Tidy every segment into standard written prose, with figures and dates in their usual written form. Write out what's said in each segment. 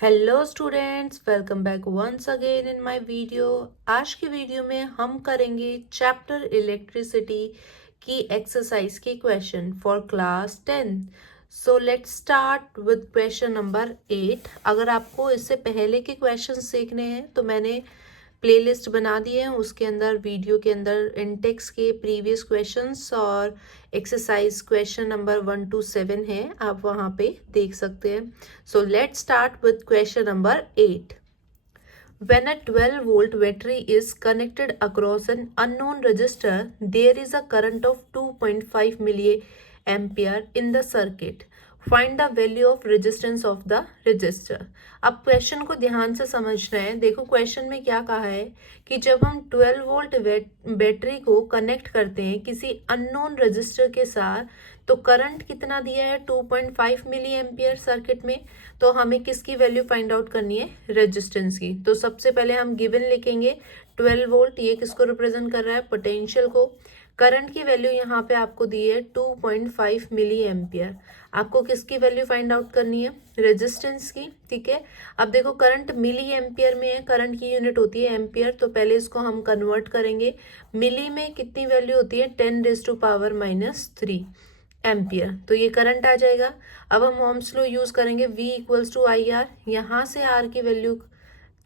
Hello students, welcome back once again in my video. आज की video में हम करेंगे चैप्टर इलेक्ट्रिसिटी की एक्सरसाइज के question for class 10। So let's start with question number 8। अगर आपको इससे पहले के क्वेश्चन सीखने हैं तो मैंने प्लेलिस्ट बना दी है, उसके अंदर वीडियो के अंदर इंटेक्स के प्रीवियस क्वेश्चंस और एक्सरसाइज क्वेश्चन नंबर 1 to 7 है, आप वहाँ पे देख सकते हैं। सो let's start with question number 8। When a 12-volt battery is connected across an unknown resistor, there is a current of 2.5 milliampere in the circuit. Find the value of resistance of the resistor. अब question को ध्यान से समझना है। देखो question में क्या कहा है कि जब हम 12 वोल्ट बैटरी को कनेक्ट करते हैं किसी अननोन रजिस्टर के साथ, तो करंट कितना दिया है 2.5 मिली एम्पियर सर्किट में। तो हमें किसकी वैल्यू फाइंड आउट करनी है, रेजिस्टेंस की। तो सबसे पहले हम गिवन लिखेंगे 12 वोल्ट, ये किसको रिप्रेजेंट कर रहा है, पोटेंशियल को। करंट की वैल्यू यहाँ पे आपको दी है 2.5 मिली एम्पियर। आपको किसकी वैल्यू फाइंड आउट करनी है, रेजिस्टेंस की। ठीक है, अब देखो करंट मिली एम्पियर में है, करंट की यूनिट होती है एम्पियर, तो पहले इसको हम कन्वर्ट करेंगे। मिली में कितनी वैल्यू होती है, 10⁻⁻³ एम्पियर, तो ये करंट आ जाएगा। अब हम ओम्स लॉ यूज करेंगे, V = IR। यहाँ से R की वैल्यू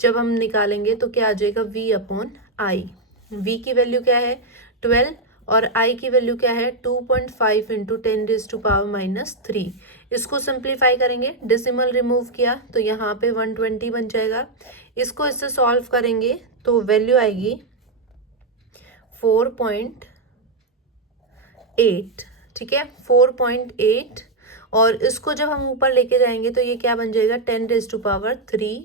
जब हम निकालेंगे तो क्या आ जाएगा, V/I। V की वैल्यू क्या है 12 और I की वैल्यू क्या है 2.5 × 10⁻³ इसको सिंप्लीफाई करेंगे, डेसिमल रिमूव किया तो यहाँ पे 120 बन जाएगा। इसको इससे सॉल्व करेंगे तो वैल्यू आएगी 4.8। ठीक है, 4.8, और इसको जब हम ऊपर लेके जाएंगे तो ये क्या बन जाएगा 10⁻³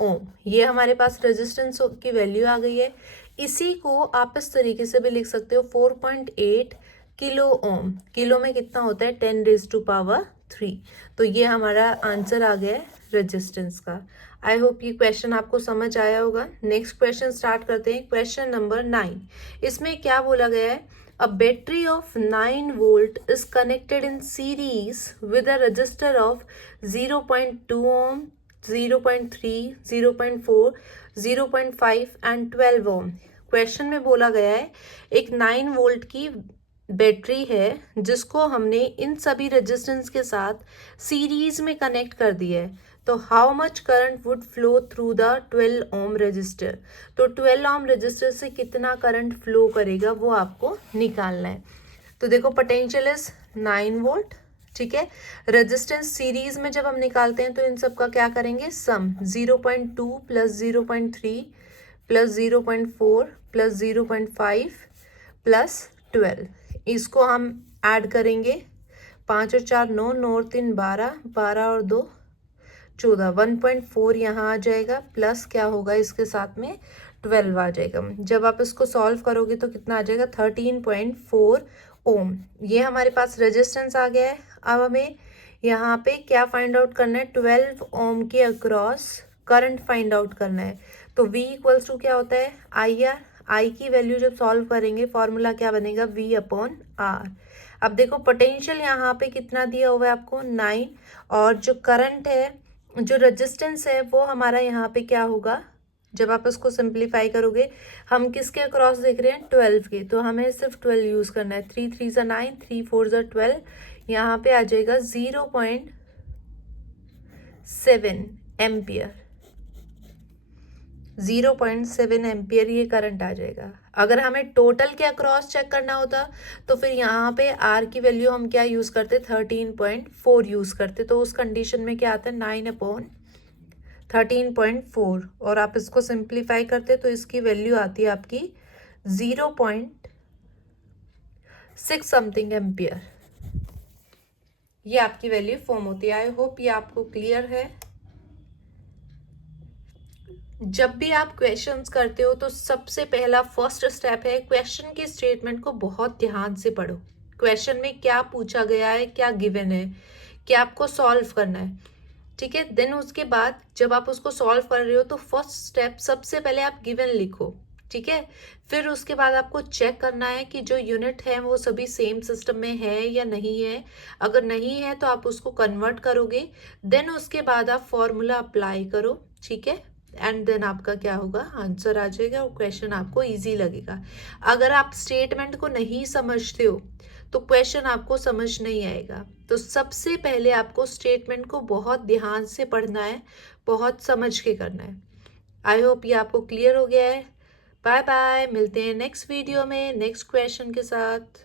ओम। ये हमारे पास रेजिस्टेंस की वैल्यू आ गई है। इसी को आप इस तरीके से भी लिख सकते हो 4.8 किलो ओम। किलो में कितना होता है 10⁻³ तो ये हमारा आंसर आ गया है रेजिस्टेंस का। आई होप ये क्वेश्चन आपको समझ आया होगा। नेक्स्ट क्वेश्चन स्टार्ट करते हैं, क्वेश्चन नंबर 9। इसमें क्या बोला गया है, A battery of 9 volt is connected in series with a resistor of 0.2 ohm, 0.3, 0.4, 0.5 and 12 ohm। Question में बोला गया है एक 9 वोल्ट की बैटरी है जिसको हमने इन सभी रेजिस्टेंस के साथ सीरीज में कनेक्ट कर दिया है। तो how much current would flow through the 12 ohm resistor. तो 12 ओम रजिस्टर से कितना करंट फ्लो करेगा वो आपको निकालना है। तो देखो पोटेंशियल इज 9 वोल्ट। ठीक है, रेजिस्टेंस सीरीज में जब हम निकालते हैं तो इन सब का क्या करेंगे, सम 0.2 + 0.3 + 0.4 + 0.5 + 12, इसको हम ऐड करेंगे। 5 और 4 9, 9 और 3 12, 12 और 2 14, 1.4 यहाँ आ जाएगा, प्लस क्या होगा इसके साथ में 12 आ जाएगा। जब आप इसको सॉल्व करोगे तो कितना आ जाएगा 13.4 ओम। ये हमारे पास रेजिस्टेंस आ गया है। अब हमें यहाँ पे क्या फाइंड आउट करना है, 12 ओम के अक्रॉस करंट फाइंड आउट करना है। तो V = क्या होता है IR। I की वैल्यू जब सॉल्व करेंगे फॉर्मूला क्या बनेगा, V/R। अब देखो पोटेंशियल यहाँ पे कितना दिया हुआ है आपको 9, और जो करंट है, जो रेजिस्टेंस है वो हमारा यहाँ पे क्या होगा, जब आप इसको सिंप्लीफाई करोगे, हम किसके अक्रॉस देख रहे हैं 12 के, तो हमें सिर्फ 12 यूज़ करना है। 3 3 = 9, 3 4 = 12, यहाँ पे आ जाएगा 0.7 एम्पियर। 0.7 एम्पियर ये करंट आ जाएगा। अगर हमें टोटल के अक्रॉस चेक करना होता तो फिर यहाँ पे R की वैल्यू हम क्या यूज़ करते, 13.4 यूज़ करते। तो उस कंडीशन में क्या आता है 9/13.4, और आप इसको सिंप्लीफाई करते तो इसकी वैल्यू आती है आपकी 0.6 समथिंग एम्पियर। ये आपकी वैल्यू फॉर्म होती है। आई होप ये आपको क्लियर है। जब भी आप क्वेश्चंस करते हो तो सबसे पहला फर्स्ट स्टेप है, क्वेश्चन की स्टेटमेंट को बहुत ध्यान से पढ़ो। क्वेश्चन में क्या पूछा गया है, क्या गिवन है, क्या आपको सॉल्व करना है। ठीक है, देन उसके बाद जब आप उसको सॉल्व कर रहे हो तो फर्स्ट स्टेप सबसे पहले आप गिवन लिखो। ठीक है। फिर उसके बाद आपको चेक करना है कि जो यूनिट है वो सभी सेम सिस्टम में है या नहीं है। अगर नहीं है तो आप उसको कन्वर्ट करोगे, देन उसके बाद आप फॉर्मूला अप्लाई करो, ठीक है। एंड देन आपका क्या होगा, आंसर आ जाएगा और क्वेश्चन आपको इजी लगेगा। अगर आप स्टेटमेंट को नहीं समझते हो तो क्वेश्चन आपको समझ नहीं आएगा। तो सबसे पहले आपको स्टेटमेंट को बहुत ध्यान से पढ़ना है, बहुत समझ के करना है। आई होप ये आपको क्लियर हो गया है। बाय बाय, मिलते हैं नेक्स्ट वीडियो में नेक्स्ट क्वेश्चन के साथ।